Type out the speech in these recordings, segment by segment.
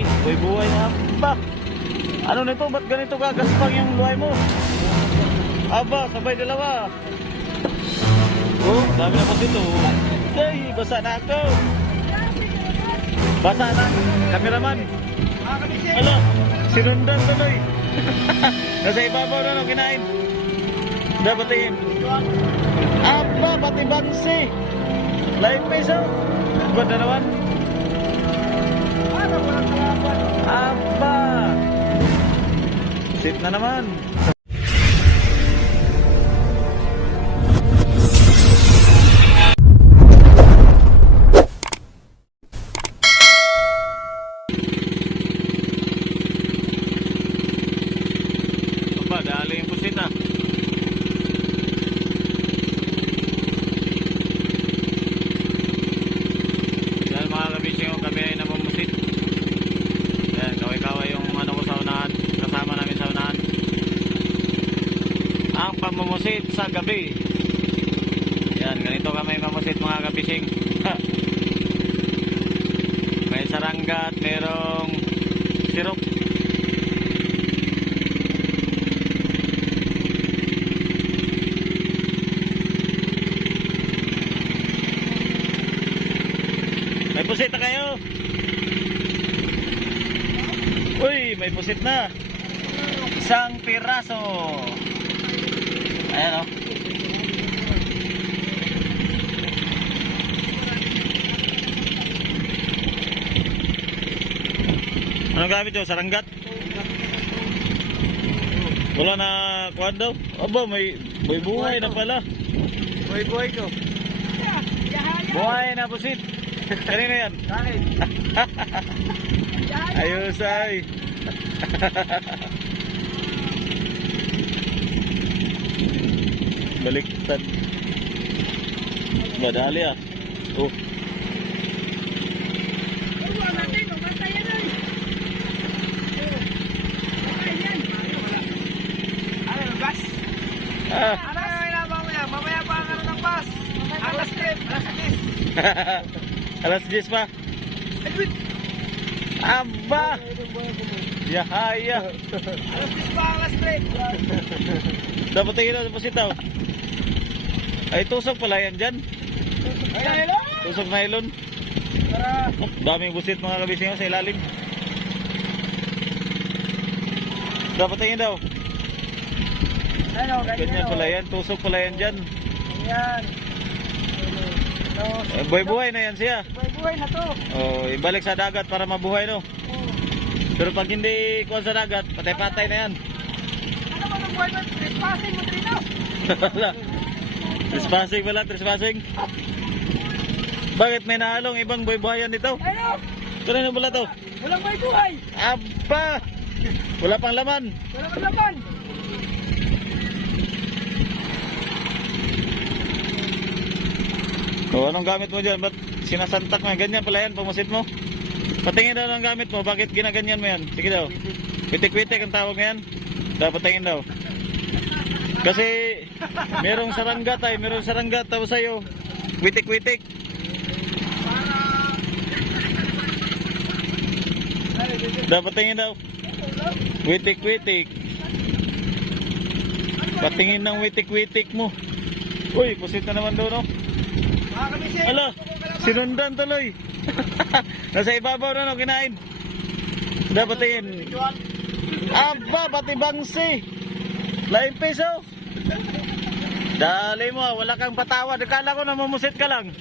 Buhay na ba? Ano nito? Ba't ganito kagaspang yung luhay mo? Aba, sabay dalawa. Oh, dami na po dito. Ay, basa na ako. Basa na, cameraman. Ano? Sinundan tuloy. Nasa ibabaw na no, kinain. Dapat tingin. Aba, pati bangsi. Live peso. Good na naman. Aba. Sit na naman. Aba, dali yung pusit ah. Yan mga kabising, kami ay namumusit. Yan, kaway-kaway yung ano ko sa unahan. Kasama namin sa unahan. Ang pamumusit sa gabi. Yan, ganito kami mamusit mga kabising. May sarangga at merong sirop. May pusit na kayo. Uy, may pusit na. Isang piraso. Ayan o. Anong gamit yun? Saranggat? Wala na kuwan daw? Aba, may buhay na pala. Buhay ko. Buhay na pusit. Kanina yan? Kain. Ayos ay. Baliktad. Badali ah. Oh. Ah. Mamaya pa ang ano ng bus. Alas 10. Alas 10 pa. Aba. Yahaya. Alas 10 pa, alas 10. Dapat tingin na pusit daw. Ay, tusok pala yan dyan. Tusok nylon. Oh, daming busit mga kabising sa ilalim. Dapat tingin daw. Ano, Ganyan pala yan. Tusok pala yan dyan. Yan. Eh, buhay-buhay na yan siya. Buhay na to. Oh, ibalik sa dagat para mabuhay no. Pero pag hindi kuha sa dagat, patay-patay na yan. Ano ba ng buhay mo? Trespassing mo trino. Trespassing pala, trespassing. Bakit may nahalong ibang buhay-buhayan dito? Ano? Kanino pala to? Walang buhay. Aba! Wala pang laman. Walang laman. O, anong gamit mo dyan? Ba't sinasantak mo? Ganyan pala yan, pumusit mo. Patingin daw ng gamit mo. Bakit ginaganyan mo yan? Sige daw. Witik-witik ang tawag na yan. Dapat tingin daw. Kasi merong saranggat ay. Merong saranggat daw sa'yo. Witik-witik. Dapat tingin daw. Witik-witik. Patingin ng witik-witik mo. Uy, pusit na naman daw no. Alo, sinundan tuloy. Nasa ibabaw na no, kinain. Dapat tingin. Aba, pati bangsi. Live peso. Dali mo, wala kang patawad. Akala ko namumusit ka lang.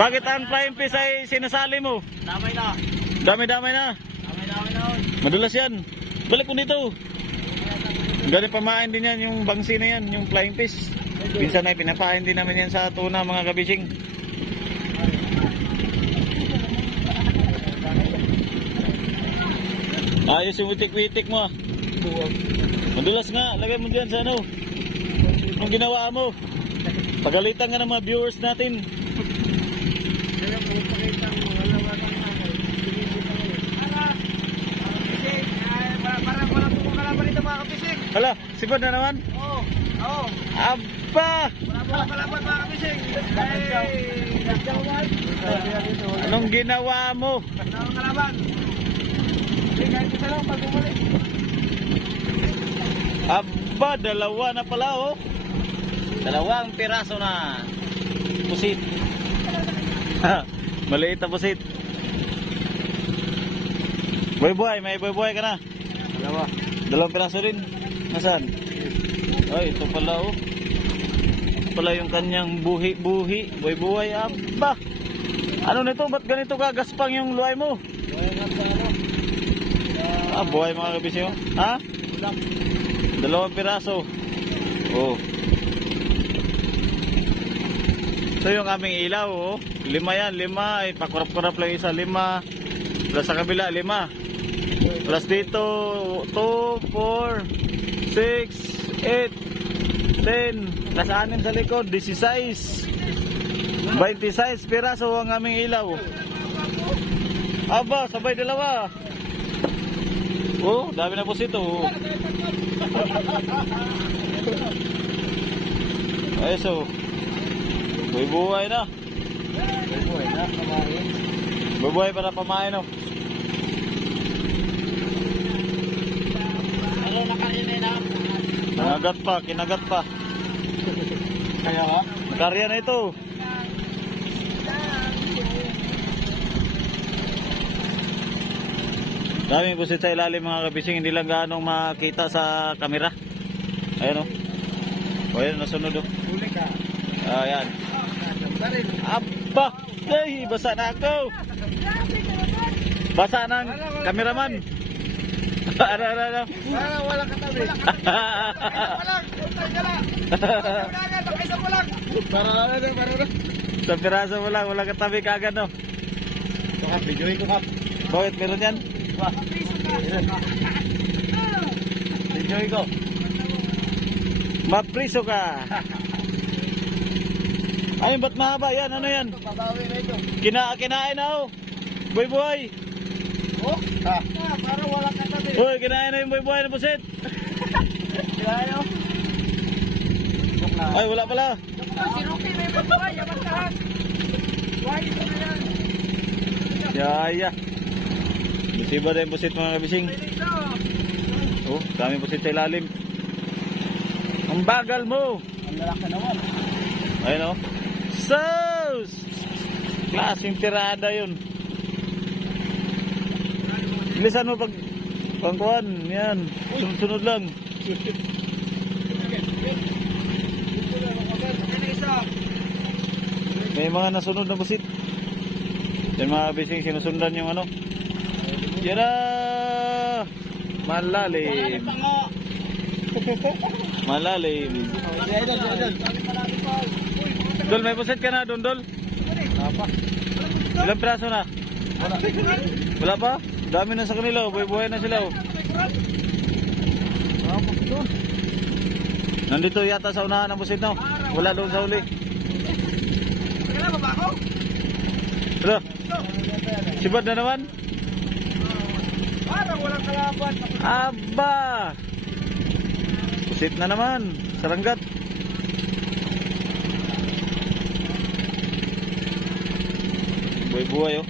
Bakit ang flying fish ay sinasali mo? Damay na. Dami-dami na. Damay na. Madulas yan. Balik mo dito. Ganun pamain din yan, yung bangsi na yan, yung flying fish. Minsan ay pinapain din namin yan sa tuna mga kabising. Ayos yung witik-witik mo ah. Madulas nga, lagay mo dyan sa ano. Anong ginawa mo? Pagalitan ka ng mga viewers natin. Parang walang pumukalaban dito mga kapising. Hala, sigod na naman. Oo. Oo. Aba! Wala pumukalaban mga kapising. Anong ginawa mo? Walang kalaban. na lang pag bumalik. Aba, dalawa na pala oh. Dalawang piraso na pusit. Maliit na pusit. Boy, may boy ka na. Dalawa. Dalawang piraso rin. Nasaan? Ay, ito pala oh. Ito pala yung kanyang buhi. Boy, aba. Ano nito? Ba't ganito kagaspang yung luay mo? Buhay mga kabisyo. Ha? Dalawang piraso. Oh. Ito yung aming ilaw oh. 5 yan, 5. Ay, pakurap-kurap lang isa, 5. Plus sa kabila, 5. Plus dito, 2, 4, 6, 8, 10. Plus 6 sa likod, 16. 26 piraso ang aming ilaw. Aba, sabay dalawa. Oh, dami na po sito. Oh. Ay, so. Buhay na. Pamain. Buhay para pamain, no. Ano nakainay na? Kinagat pa. Kaya ha? Karya na ito. Daming pusit sa ilalim mga kabising, hindi lang gaano makita sa kamera. Ayan o. O ayan, nasunod o. Huli ka. Ayan. Aba! Ay, basa na ako! Basa ng kameraman. Ano? Para wala katabi. Walang. Isa mo lang. Para. Sa piraso mo lang, wala katabi kagad no. Ito ka, videoin ko ka. Bakit meron yan? Videoin ko. Mapriso ka! Ayun, ba't mahaba yan? Ano yan? Babawi na ito. Kinain na oh! Boy! Oh? Para wala katabi. Uy, kinain na yung boy na pusit! Kaya Ay, wala pala! Si Ruki may babae, yaman lahat. Why ito na yan? Yaya! Musiba na yung pusit mga kabising. Oh, daming pusit sa ilalim. Ang bagal mo! Ang lalaki naman. Ayun oh. Sus! Klaseng tirada yun. Bilisan mo pag pangkuhan. Yan. Sunod lang. May mga nasunod na busit. Yan mga bising sinusundan yung ano. Yan na! Malalim. Malalim. Dol, may busit ka na, Dol. Ilang praso na? Wala pa? Dami na sa kanila, buhay na sila. Nandito yata sa unahan ng busit, no? Wala doon sa uli. Hala, sibad na naman? Parang walang kalaban. Aba! Busit na naman, saranggat. Buhay-buhay, oh.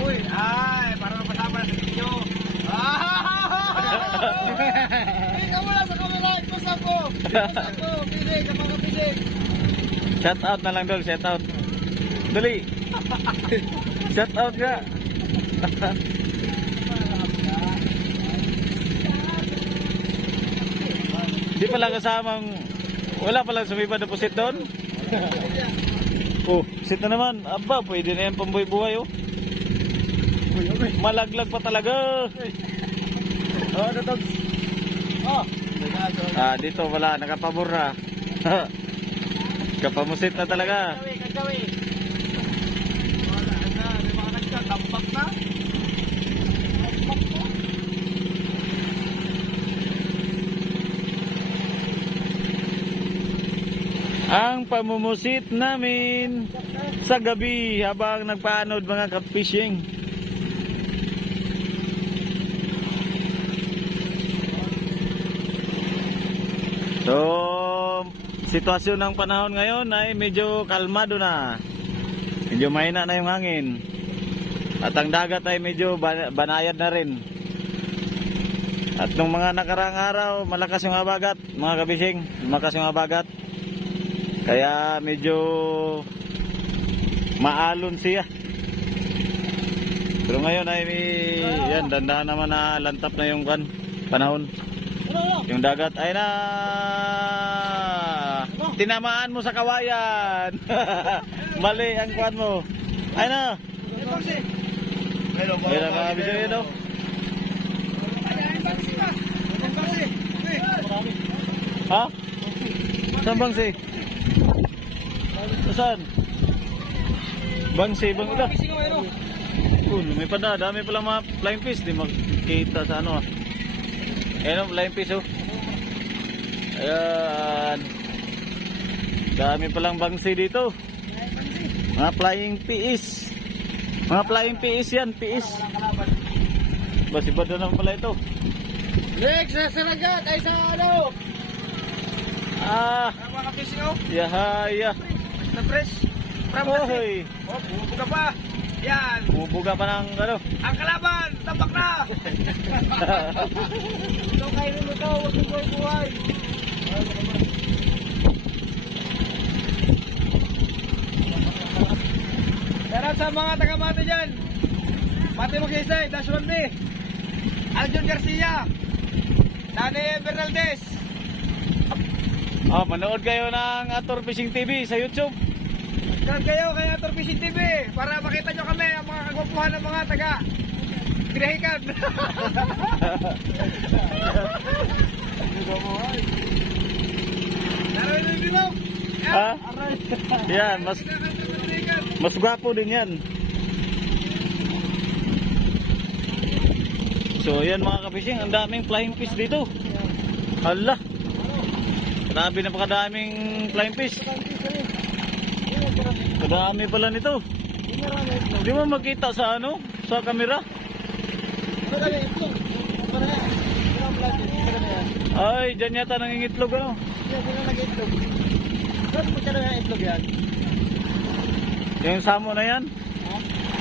Uy, ay, parang napasama na sa video. Pili ka muna sa kamera, ipos ako. Pili, kapag-pili. Shout out na lang, Dol, shout out. Dali. Shout out ka. Di pala kasamang, wala palang sumipad na pusit doon. Oh, pusit na naman. Aba, pwede na yan pambuhay-buhay, oh. Malaglag pa talaga. Oh, datog. Oh. Dito wala, nakapabor na. Kapamusit na talaga. Kagawi. Wala na, may mga nagtatambak na. Ang pamumusit namin sa gabi habang nagpaanod mga ka-fishing. So, sitwasyon ng panahon ngayon ay medyo kalmado na. Medyo mahina na yung hangin. At ang dagat ay medyo banayad na rin. At nung mga nakaraang araw, malakas yung habagat, mga kabising, malakas yung habagat. Kaya medyo maalon siya. Pero ngayon ay yan, dandahan naman na lantap na yung panahon. Yung dagat ay na tinamaan mo sa kawayan. Mali ang kwan mo. Ay na. Ayun ang mga bisyo yun, no? Ha? Saan bangsi? Saan? Bangsi, may pada, dami pala mga flying fish. Di makikita sa ano, ah. Ayan o, flying fish, oh. Ayan. Dami palang bangsi dito. Mga flying fish. Mga flying fish yan, fish. Basibado naman pala ito. Next, sa Saragat ay sa ano? Mga kapising oh. Yahaya. Na fresh. From the sea. Oy. Oh, bumubuga pa. Yan. Bumubuga pa ng ano. Ang kalaban, tapak na. Ito kayo nung ito, huwag mong buhay-buhay. Meron sa mga taga-mate dyan. Mate Magsaysay, Dash Ronde, Aljon Garcia, Dani Bernaldez. Manood kayo ng Ator Fishing TV sa YouTube. Subscribe kayo kay Ator Fishing TV para makita nyo kami ang mga kagwapuhan ng mga taga Pinahikan. Naroy na yung bilog. Ha? Yan, mas gwapo din yan. So yan mga kapishing, ang daming flying fish dito. Hala. Grabe, napakadaming flying fish. Kadami pala nito. Hindi mo makita sa ano? Sa camera? Ay, dyan yata nangingitlog ano? Yung samo na yan.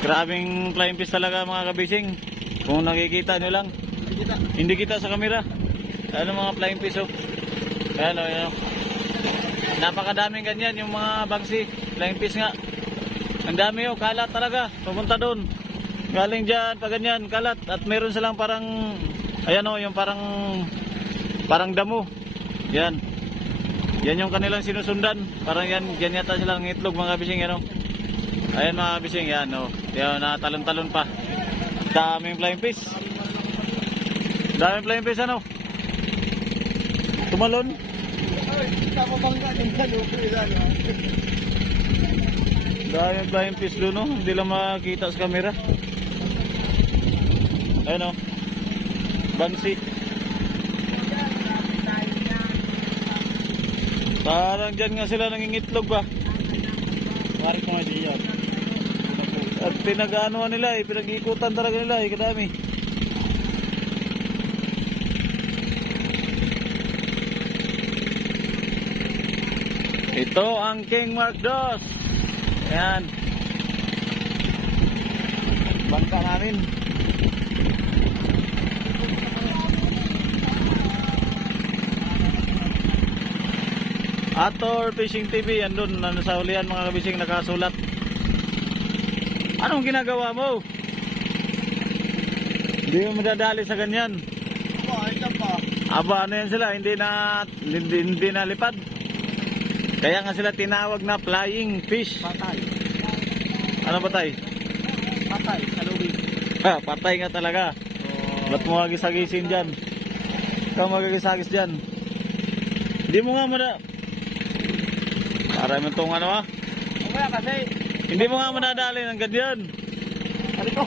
Grabing flying fish talaga mga kabising. Kung nakikita nyo lang. Hindi kita sa camera. Ano mga flying fish oh. Ayan o, ayan o. Napakadaming ganyan yung mga bangsi. Flying fish nga. Ang dami oh, kalat talaga. Pumunta doon. Galing dyan, pa ganyan, kalat. At meron silang parang, ayan o, yung parang damo. Yan. Yan yung kanilang sinusundan. Parang yan, dyan yata silang itlog mga kabising, yan o. Ayan mga kabising, yan o. Yan, natalon-talon pa. Daming flying fish. Daming flying fish, ano? Tumalon. Daming flying fish doon, no? Hindi lang makita sa camera. Ayan o. Bangsi. Parang dyan nga sila nangingitlog ba? Marik ko nga diyan. At pinag-anuhan nila eh, pinag-iikutan talaga nila eh, kadami. Ito ang King Mark Dos. Ayan. Bangka namin. Ator Fishing TV, andun, sa ulian mga kabising nakasulat. Anong ginagawa mo? Hindi mo madadali sa ganyan. Aba, ano yan sila? Hindi na lipad. Kaya nga sila tinawag na flying fish. Patay. Ano patay? Patay, kalubig. Ha, patay nga talaga. Ba't mo hagisagisin dyan? Ikaw magagisagis dyan. Hindi mo nga para mo itong ano ah. Kaya kasi, Hindi mo nga madadali ng ganyan. ano ko?